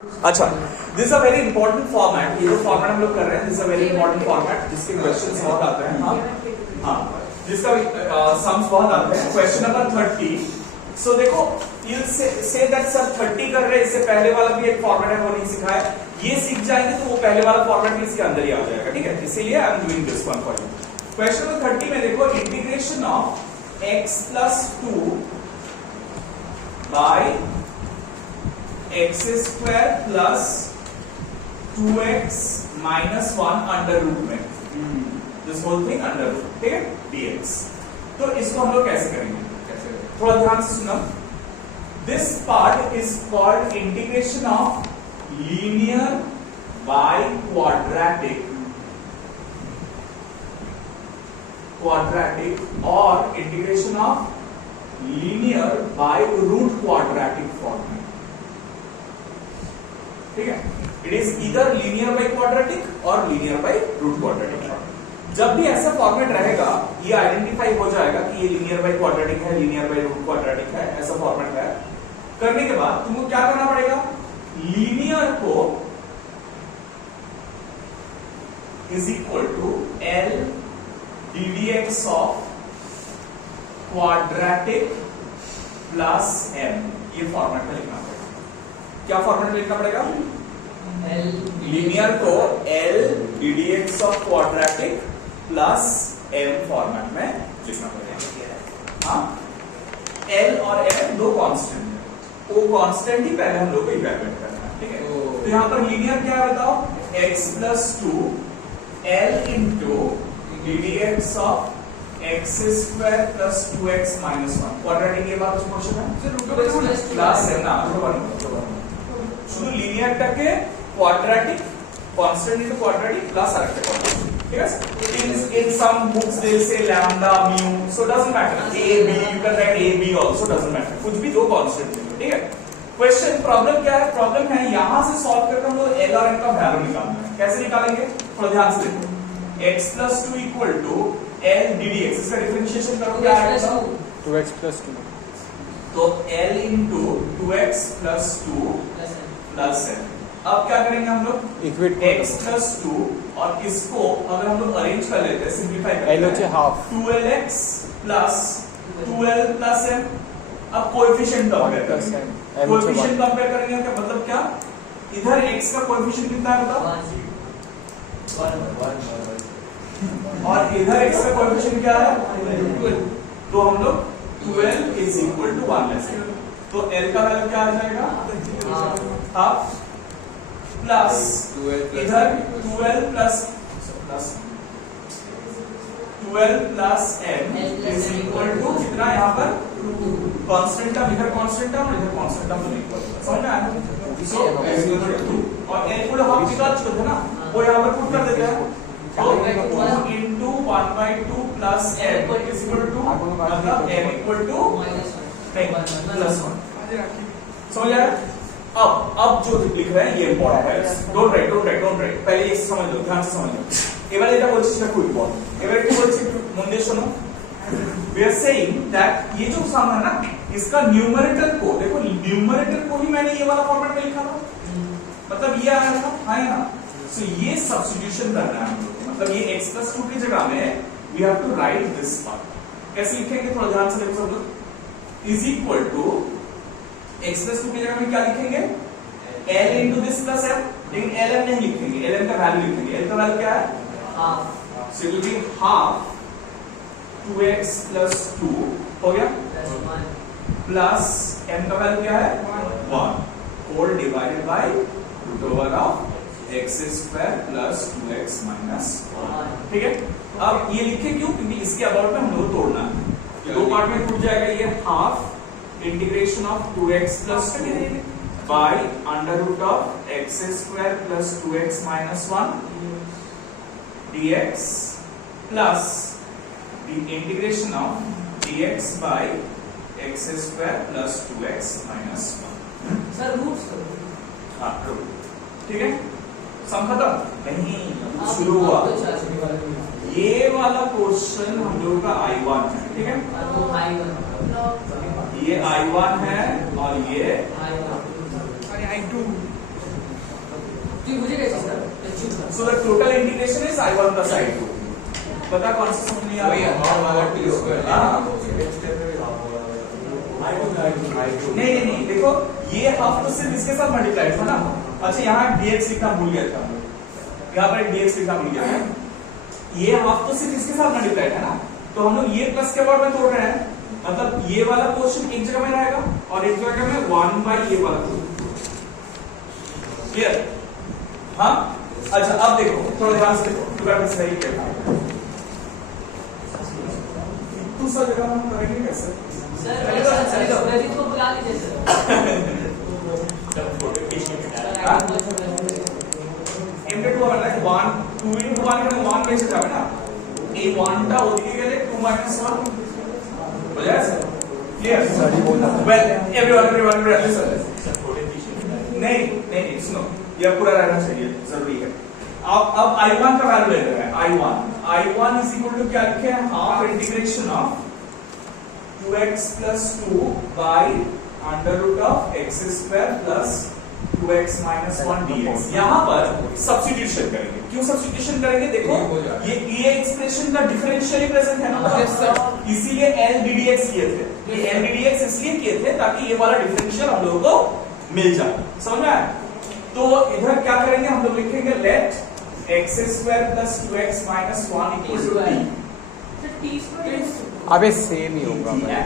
अच्छा, this is a very important format. ये जो फॉर्मेट हम लोग कर रहे हैं, this is a very important format जिसके क्वेश्चंस बहुत आते हैं। हाँ, जिसका सम्स बहुत आते हैं। Question number 30। सो देखो, यू से दैट सर 30 कर रहे हैं, इससे पहले वाला भी एक फॉर्मेट है वो नहीं सिखाया। ये सीख जाएंगे तो वो पहले वाला फॉर्मेट भी इसके अंदर ही आ जाएगा, ठीक है? इसीलिए I am doing this one for you. Question number 30 में देखो, integration of x plus 2 by x square plus 2x minus 1 under root में, this whole thing under root, ठीक है, dx। तो इसको हम लोग कैसे करेंगे? थोड़ा ध्यान से सुनो। This part is called integration of linear by quadratic और integration of linear by root quadratic format, ठीक है? It is either linear by quadratic और linear by root quadratic format. जब भी ऐसा फॉर्मेट रहेगा, ये आइडेंटिफाई हो जाएगा कि ये लीनियर बाय क्वाड्रेटिक है, लीनियर बाय रूट क्वाड्रेटिक है, ऐसा फॉर्मेट है। करने के बाद तुमको क्या करना पड़ेगा? लीनियर को is equal to L ddx of quadratic plus m, ये फॉर्मेट में लिखना पड़ेगा। क्या फॉर्मेट में लिखना पड़ेगा? लीनियर को L ddx of quadratic plus m format में लिखना पड़ेगा। हाँ, L और m दो कांस्टेंट है, वो कांस्टेंट ही पहले हम लोग को इवैल्यूएट करना है, ठीक है? तो यहां पर लीनियर क्या है बताओ? x plus 2 L into ddx of x square plus 2x minus 1। Quadratic ये बात क्वेश्चन है क्लास है ना, शुद्ध लीनियर टके quadratic constant into quadratic plus आरके क्वाड्रेटिक, ठीक है? In some books they say lambda mu, so doesn't matter, a b, you can write a b also, doesn't matter, कुछ भी दो कांस्टेंट है, ठीक है? क्वेश्चन प्रॉब्लम क्या है? प्रॉब्लम है यहां से सॉल्व करके हम लोग L और M का वैल्यू निकालना है। कैसे निकालेंगे? थोड़ा ध्यान से देखो। x plus 2 equal to L ddx, इसका डिफरेंशिएशन करो, क्या आएगा? 2x plus 2, तो L into 2x plus 2 plus n। अब क्या करेंगे हम लोग? इक्वेट x plus 2 और इसको अगर हम लोग अरेंज कर लेते हैं, सिंपलीफाई करते हैं, L होचे half 12x plus 2L plus m। अब कोएफिशिएंट कंपेयर करेंगे, कोएफिशिएंट कंपेयर करेंगे क्या मतलब? क्या इधर x का कोएफिशिएंट कितना है बताओ? 1 और इधर x का कोएफिशिएंट क्या है? 12। तो हम लोग 12 इज इक्वल टू 1 लेंगे, तो L का वैल्यू क्या आ जाएगा? हाफ प्लस इधर 12 plus 12 plus m is equal to कितना? यहाँ पर कांस्टेंट टर्म, इधर कांस्टेंट टर्म, इधर कांस्टेंट टर्म इक्वल, समझ में आया? सो x इक्वल टू 2 और n को हाफ निकाल चुके थे ना, वो यहाँ पर पुट कर देते हैं। तो 2 into 1/2 plus m is equal to, मतलब m equal to plus 1। समझ आया? अब जो लिख रहे हैं ये इम्पोर्टेंट है। डोंट राइट, पहले ये समझ लो, ध्यान से समझ लो। এবারে এটা বলছি সেটা খুব ইম্পর্টেন্ট। এবারে কি বলছি মন দিয়ে শোনো। We are saying that ये जो सम है ना, इसका न्यूमरेटर को देखो, न्यूमरेटर को ही मैंने ये वाला फॉर्मेट में लिखा था, मतलब ये आया था, हाँ ना? सो ये सब्स्टिट्यूशन करना है हम लोग, मतलब ये x plus 2 की जगह में we have to write this part। कैसे लिखेंगे? थोड़ा ध्यान से देखो सब लोग। Is equal to x plus 2 की जगह में क्या लिखेंगे? L into this plus m, लेकिन Lm नहीं लिखेंगे, Lm का वैल्यू लिखेंगे। L का वैल्यू क्या है? Half, so it will be half 2x plus 2 हो गया प्लस m का वैल्यू क्या है? 1 whole divided by root over of x square plus 2x minus 1, ठीक है? अब ये लिखे क्यों? क्योंकि इसके अबाउट में हम लोग तोड़ना है, दो पार्ट में टूट जाएगा। ये half integration of 2x plus 2 by under root of x square plus 2x minus 1 dx plus the integration of dx by x square plus 2x minus 1। Sir roots हाँ, ठीक है? सम खत्म? नहीं, शुरू हुआ। ये वाला क्वेश्चन हम लोग का I1 है, ठीक है? ये I1 है और ये I2 so the total integration is I1 plus I2। पता कौन सा समझ नहीं आ रहा? नहीं देखो ये हाफ तो सिर्फ इसके साथ मल्टीप्लाई था ना। अच्छा यहाँ dx लिखना भूल गया था, यहाँ पर dx लिखना भूल गया था। ये हाफ तो सिर्फ इसके साथ मल्टीप्लाई है ना, तो हम लोग ये प्लस के वर्ड में तोड़ रहे हैं, मतलब ये वाला पोर्शन एक जगह में रहेगा और एक जगह में 1 ये वाला। क्लियर? हाँ अच्छा अब देखो थोड़ा ध्यान से देखो, सही क्या दूसरा जगह हम करेंगे कैसे? रजित को बुला लीजिए सर। এমটা 2 মানে 1 2 into 1 এখানে 1 বেশি যাবে না, এই 1 টা ওদিকে গেলে 2 - 1 বুঝা গেছে? ক্লিয়ার? Well everyone listen. नहीं सुनो, ये पूरा रहना चाहिए, जरूरी है। अब I1 का वैल्यू ले रहे हैं। I1 इज इक्वल टू क्या लिखे हैं? Half integration of 2x plus 2 by under root of x square plus 2x minus 1 dx। यहाँ पर सब्स्टिट्यूशन करेंगे। क्यों सब्स्टिट्यूशन करेंगे? देखो ये एक्सप्रेशन का डिफरेंशियल प्रेजेंट है ना, इसीलिए L ddx किए थे। ये L ddx इसलिए किए थे ताकि ये वाला डिफरेंशियल हम लोगों को मिल जाए। समझ में आया? तो इधर क्या करेंगे हम लोग? लिखेंगे late x square plus 2x minus 1 equal to t। अबे सेम ही होगा भाई,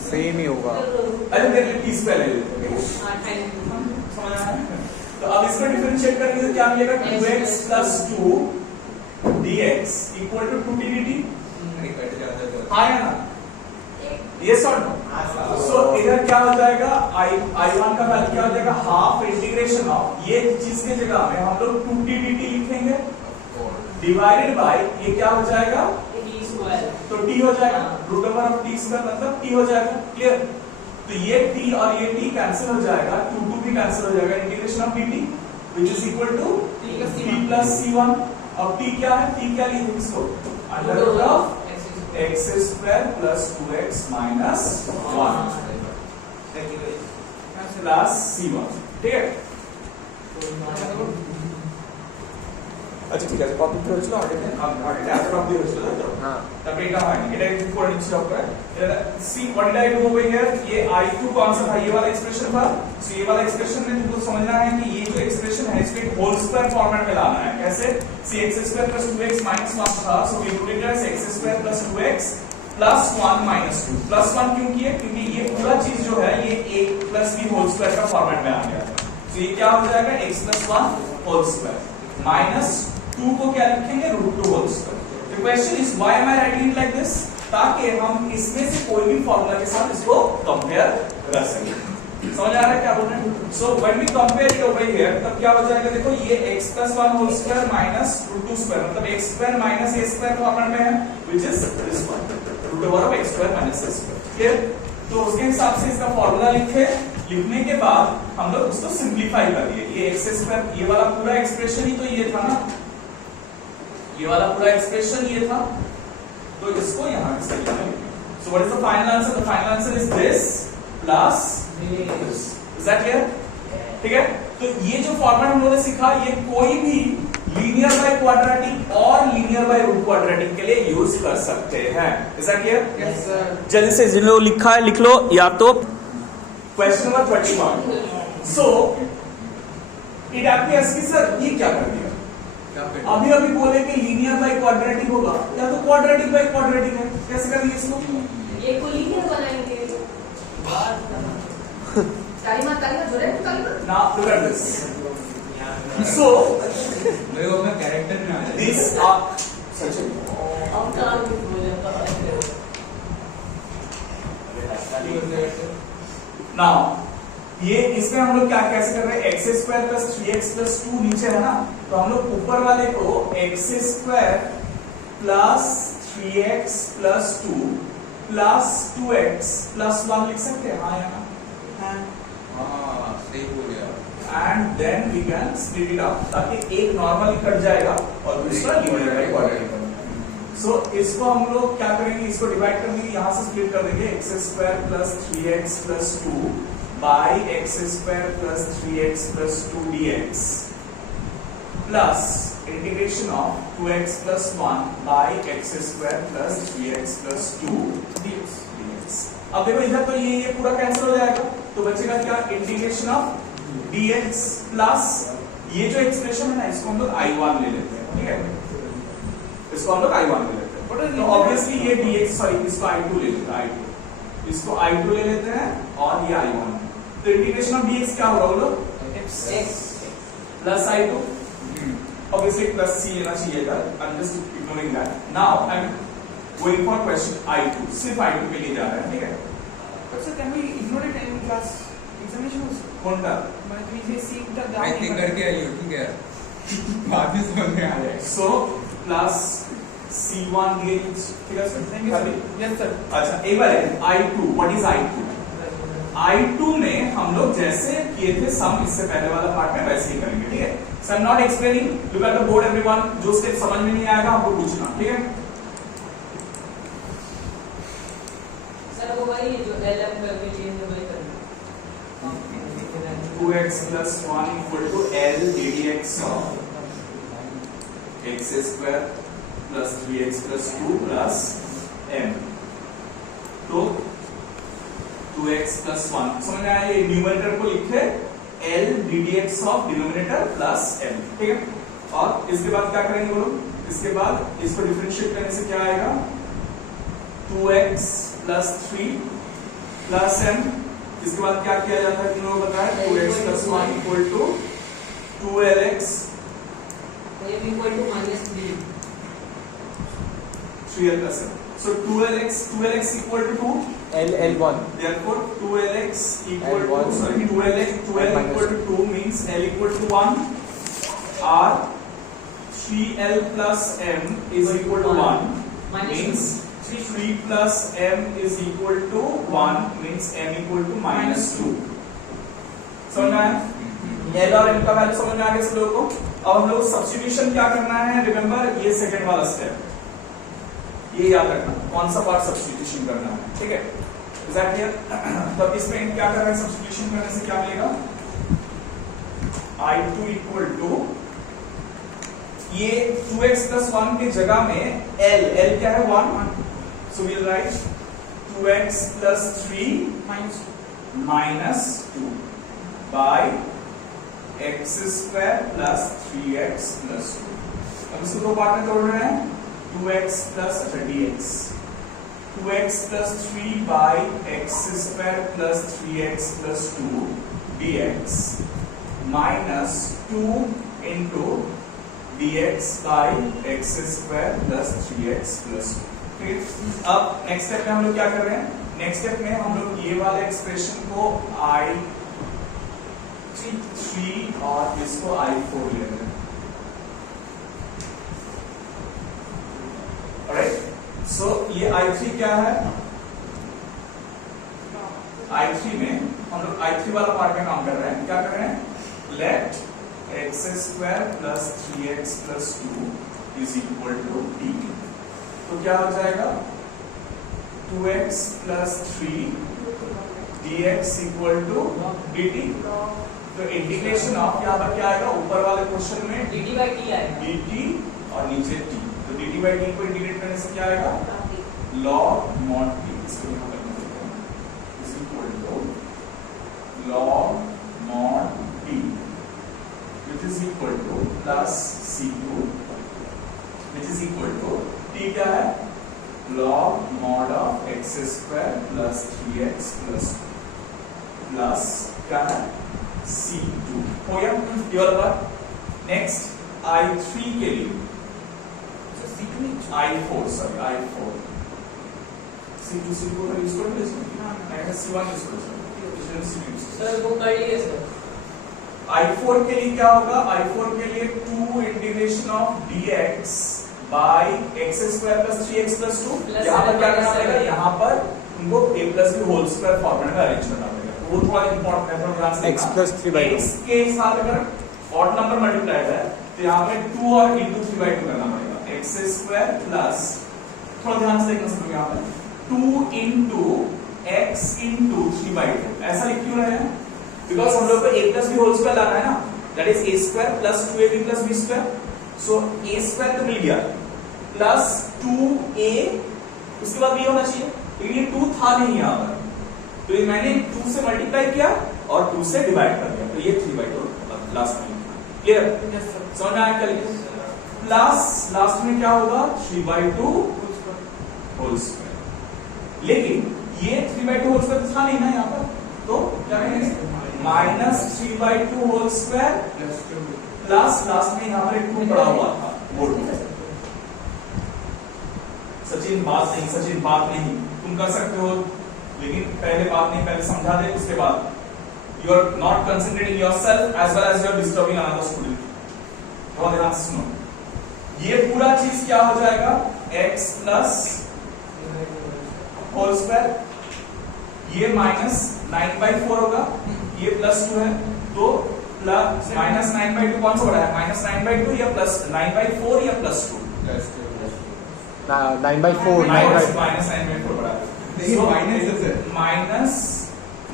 सेम ही होगा। अरे मेरे लिए टी स्क्वायर ले लेते हैं। समझ आया? तो अब इसको डिफरेंशिएट करेंगे तो क्या मिलेगा? 2x plus 2 dx equal to 2t dt। हाँ या ना? Yes or no? So इधर क्या हो जाएगा? I1 का वैल्यू क्या हो जाएगा? हाफ इंटीग्रेशन ऑफ ये चीज की जगह में हम लोग 2t dt लिखेंगे डिवाइडेड बाय ये क्या हो जाएगा? तो t हो जाएगा, root over of t square मतलब t हो जाएगा। क्लियर? तो ये t और ये t कैंसिल हो जाएगा, 2 भी कैंसिल हो जाएगा, integration of dt which is equal to t plus c1। अब t क्या है? t क्या लिए थे इसको? Under root of x square plus 2x minus 1 plus c1। ठीक है? আচ্ছা ঠিক আছে, কত কি হয়েছিল আগে? এটা এত অবধি হয়েছিল তাই তো? হ্যাঁ। তারপরে এটা হয়নি, এটা একটু করে নিচ্ছি আপনারা। এটা see what did I do over here? ये I2 कौन सा था? ये वाला एक्सप्रेशन था। सो ये वाला एक्सप्रेशन में तुमको समझना है कि ये जो एक्सप्रेशन है इसको एक होल स्क्वायर फॉर्मेट में लाना है। कैसे? See x square plus 2x minus 1 था, so we put it as x square plus 2x plus 1 minus 2। Plus 1 क्यों किए? क्योंकि ये पूरा चीज जो है ये a plus b whole square का फॉर्मेट में आ गया। सो ये क्या हो जाएगा? x plus 1 whole square minus 2 को क्या लिखेंगे? Root 2 whole square. The question is why am I writing it like this? ताकि हम इसमें से कोई भी फार्मूला के साथ इसको कंपेयर कर सकें। समझ आ रहा है क्या बोल रहे हैं? So when we compare it over here तब क्या हो जाएगा? देखो ये x + 1 whole square minus root 2 square मतलब x square minus a square format में है which is this one, root over of x square minus a square. Clear? तो उसके हिसाब से इसका फार्मूला लिखने के बाद हम लोग उसको सिंपलीफाई कर दिए। ये x स्क्वायर ये वाला पूरा एक्सप्रेशन ही तो ये था ना, ये वाला पूरा एक्सप्रेशन ये था, तो इसको यहां से लिखेंगे। So what is the final answer? The final answer is this plus this. Is that clear? ठीक है? तो ये जो फॉर्मेट हम लोगों ने सीखा ये कोई भी लीनियर बाय क्वाड्रेटिक और लीनियर बाय रूट क्वाड्रेटिक के लिए यूज कर सकते हैं। Is that clear? Yes sir. जल्दी से जिन लोग लिखा है लिख लो, या तो question number 21। So it appears कि सर ये क्या कर दिया? अभी बोले कि लीनियर बाय क्वाड्रेटिक होगा या तो क्वाड्रेटिक बाय क्वाड्रेटिक है, कैसे करेंगे इसको? ये को लीनियर बनाएंगे। तालिमा जोड़े तालिमा। Now look at this. So मेरे को अपना कैरेक्टर में आ जाए। these are Sachin. अब काम भी हो जाता है। Now ये इसमें हम लोग क्या कैसे कर रहे हैं? x square plus 3x plus 2 नीचे है ना, तो हम लोग ऊपर वाले को x square plus 3x plus 2 plus 2x plus 1 लिख सकते हैं। हाँ या ना? हाँ सही बोलिए। And then we can split it up ताकि एक नॉर्मली कट जाएगा और दूसरा लीनियर बाय क्वाड्रेटिक। सो इसको हम लोग क्या करेंगे? इसको डिवाइड कर देंगे, यहां से स्प्लिट कर देंगे। x square plus 3x plus 2 by x square plus 3x plus 2 dx। Plus integration of 2x plus 1 by x square plus 3x plus 2 dx। अब देखो इधर तो ये पूरा कैंसिल हो जाएगा, तो बचेगा क्या, इंटीग्रेशन ऑफ dx प्लस ये जो एक्सप्रेशन है ना, इसको हम लोग I1 ले लेते हैं, ठीक है, इसको हम लोग I1 ले लेते हैं, तो ऑब्वियसली ये dx, सॉरी इसको I2 ले लेते हैं, I2 इसको I2 ले लेते हैं और ये I1, तो इंटीग्रेशन ऑफ dx क्या होगा बोलो, x plus I2, obviously plus c लेना चाहिए था, I'm just ignoring that. Now I'm going for question I2, सिर्फ I2 के लिए जा रहे हैं, ठीक है? But sir, can we ignore it in class examination also? कौन सा? मतलब we say C तक I think करके आई हो, ठीक है? बाद में समझ में आ जाएगा। So plus C1 dx, ठीक है sir? Thank you sir. Yes sir. अच्छा एक बार I2, what is I2? I2 में हम लोग जैसे किए थे सम इससे पहले वाला पार्ट में वैसे ही करेंगे, ठीक है? So I'm not explaining, look at the board everyone, जो स्टेप समझ में नहीं आएगा आपको पूछना, ठीक है? सर वो वही जो LM करके लिए है वही करना। 2x plus 1 equal to L ddx of x square plus 3x plus 2 plus m। तो 2x plus 1 समझ में आया, ये न्यूमरेटर को लिखे L ddx of denominator plus m, ठीक है? और इसके बाद क्या करेंगे बोलो, इसके बाद इसको डिफरेंशिएट करने से क्या आएगा, 2x plus 3 plus m, इसके बाद क्या किया जाता है, तुम लोगों को बताया 2x plus 1 equal to 2lx, m equal to -3, 3l plus m, so 2lx equal to 2, L1 therefore 2lx equal to, L1 sorry 12 equal to 2 means L equal to 1, or 3l plus m is equal to 1 means 3 plus m is equal to 1 means m equal to -2। समझ में आया? L और m का value समझ में आ गया सब लोगों को? अब हम लोग सब्स्टिट्यूशन क्या करना है, रिमेंबर ये सेकंड वाला स्टेप, ये याद रखना कौन सा पार्ट सब्स्टिट्यूशन करना है, ठीक है? Is that clear? तो इसमें क्या कर रहे हैं, सब्स्टिट्यूशन करने से क्या मिलेगा, I2 इक्वल टू ये 2x plus 1 की जगह में L क्या है 1, so we'll write 2x plus 3 minus 2 by x square plus 3x plus 2। अब इसको दो पार्ट में तोड़ रहे हैं, 2x plus dx, 2x plus 3 by x square plus 3x plus 2 dx minus 2 into dx by x square plus 3x plus 2। ठीक, अब next step में हम लोग क्या कर रहे हैं, नेक्स्ट स्टेप में हम लोग ये वाले एक्सप्रेशन को I3 और इसको I4 ले रहे हैं। Alright, so ये I3 क्या है, I3 में हम लोग I3 वाला पार्ट में काम कर रहे हैं, क्या कर रहे हैं, let x square plus 3x plus 2 is equal to d। तो क्या हो जाएगा, 2x plus 3 dx equal to dt। तो इंटीग्रेशन ऑफ यहाँ पर क्या आएगा, ऊपर वाले क्वेश्चन में dt by t आएगा, dt और नीचे t, तो dt by t को इंटीग्रेट करने से क्या आएगा, log mod t, इसको यहाँ पर लिखते हैं, is equal to log mod t which is equal to plus c2 which is equal to t क्या है, log mod of x square plus 3x plus plus क्या है c2। हो गया ये वाला बात। नेक्स्ट I3 के लिए I4 sorry I4 C2 C4 use कर लो इसमें, C1 यूज करो सर वो कर लिए सर। I4 के लिए क्या होगा, I4 के लिए 2 integration of dx by x square plus 3x plus 2। यहाँ पर क्या करना पड़ेगा, यहाँ पर उनको a plus b whole square format में अरेंज करना पड़ेगा, वो थोड़ा इंपॉर्टेंट है, ध्यान से x plus 3/2 x के साथ अगर ऑड नंबर मल्टीप्लाई है तो यहाँ पे 2 और into 3/2 करना पड़ेगा, x square plus, थोड़ा ध्यान से देखना सब यहाँ पे 2 into x into 3/2 ऐसा लिख क्यों रहे हैं, बिकॉज हम लोग को a plus b whole square लाना है ना, that is a square plus 2ab plus b square. So a square तो मिल गया प्लस 2a, उसके बाद b होना चाहिए, लेकिन ये 2 था नहीं यहाँ पर, तो ये मैंने 2 से मल्टीप्लाई किया और 2 से डिवाइड कर दिया, तो ये 3/2 लास्ट में. क्लियर? समझ में आया? कल प्लस लास्ट में क्या होगा? 3/2 होल स्क्वायर. लेकिन ये 3/2 होल स्क्वायर था नहीं ना यहाँ पर, तो क्या करेंगे? Minus 3/2 whole square plus last में यहाँ पर एक 2 पड़ा हुआ था बोर्ड में. सचिन बात नहीं, तुम कर सकते हो, लेकिन पहले बात नहीं, पहले समझा दे, उसके बाद you are not concentrating yourself as well as you are disturbing another student. बहुत ध्यान से सुनो. ये पूरा चीज क्या हो जाएगा? x प्लस होल स्क्वायर, ये माइनस 9/4 होगा, ये प्लस 2 है, तो प्लस माइनस 9/2 कौन सा बड़ा है? माइनस 9/2 या प्लस 9/4 या प्लस 2? 9/4 माइनस 9/4 बड़ा है, माइनस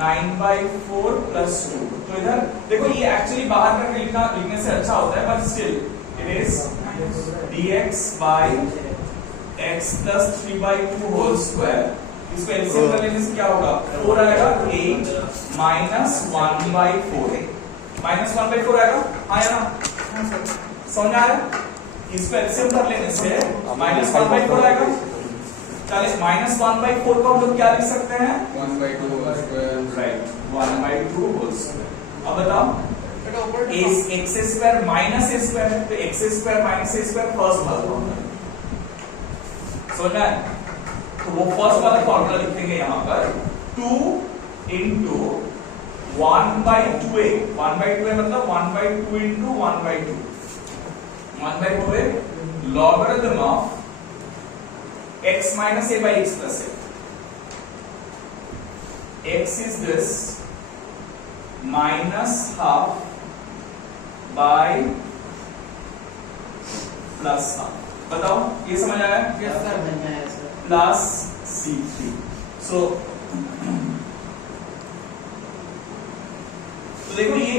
9/4 प्लस 2. तो इधर देखो, ये एक्चुअली बाहर करके लिखने से अच्छा होता है, but still it is dx by x plus 3/2 whole square. इसको एलसीएम कर लेने से क्या होगा? 4 आएगा, 8 माइनस 1/4, माइनस 1/4 आएगा. हाँ या ना? समझ आया? इसको एलसीएम कर लेने से माइनस 1/4 आएगा. चलिए माइनस 1/4 को हम लोग क्या लिख सकते हैं? 1/2 whole square. Right, 1/2 whole square. अब बताओ, x square minus a square है, तो x square minus a square first वाला फॉर्मूला. समझ में? तो वो फर्स्ट वाला फॉर्मूला लिखेंगे यहाँ पर 2 into 1/2a. 1/2a मतलब 1/2 into 1/2. 1/2a logarithm of x minus a by x plus a. X is this minus half by plus half. बताओ, ये समझ आया? Yes sir. Plus c3. सो तो देखो, ये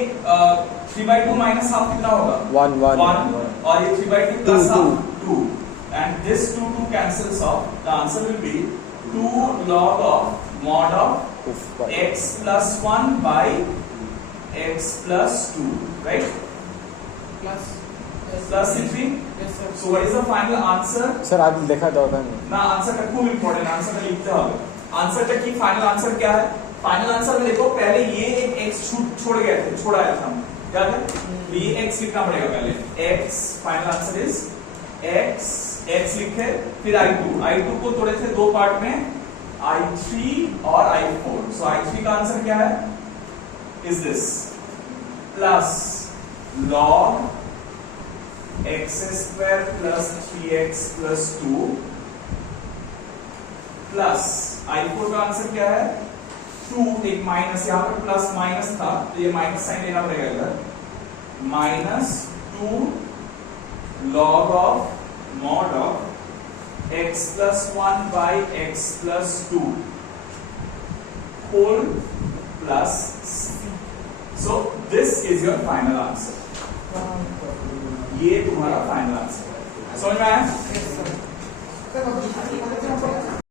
3/2 माइनस हाफ कितना होगा? 1 और ये 3/2 plus half 2. And this 2 cancels off. The answer will be 2 log of mod of x plus 1 by x plus 2, right? Plus c3. Yes sir. So what is the final answer? Sir आप देखा था नहीं? ना answer का खूब important, answer में लिखते हो. आंसर का की फाइनल आंसर क्या है? फाइनल आंसर में देखो, पहले ये एक x छोड़ गए थे, छोड़ाया था, याद है? तो ये x लिखना पड़ेगा पहले. x final answer is x लिखे, फिर i2 को तोड़े थे दो पार्ट में, i3 और i4. सो i3 का आंसर क्या है? Is this plus log x square plus 3x plus 2 plus i4 का आंसर क्या है? 2. एक माइनस, यहाँ पर प्लस माइनस था, तो ये माइनस साइन लेना पड़ेगा इधर. Minus 2 log of mod of x plus 1 by x plus 2 whole plus c. So this is your final answer. ये तुम्हारा फाइनल आंसर है. समझ में आया? Yes sir.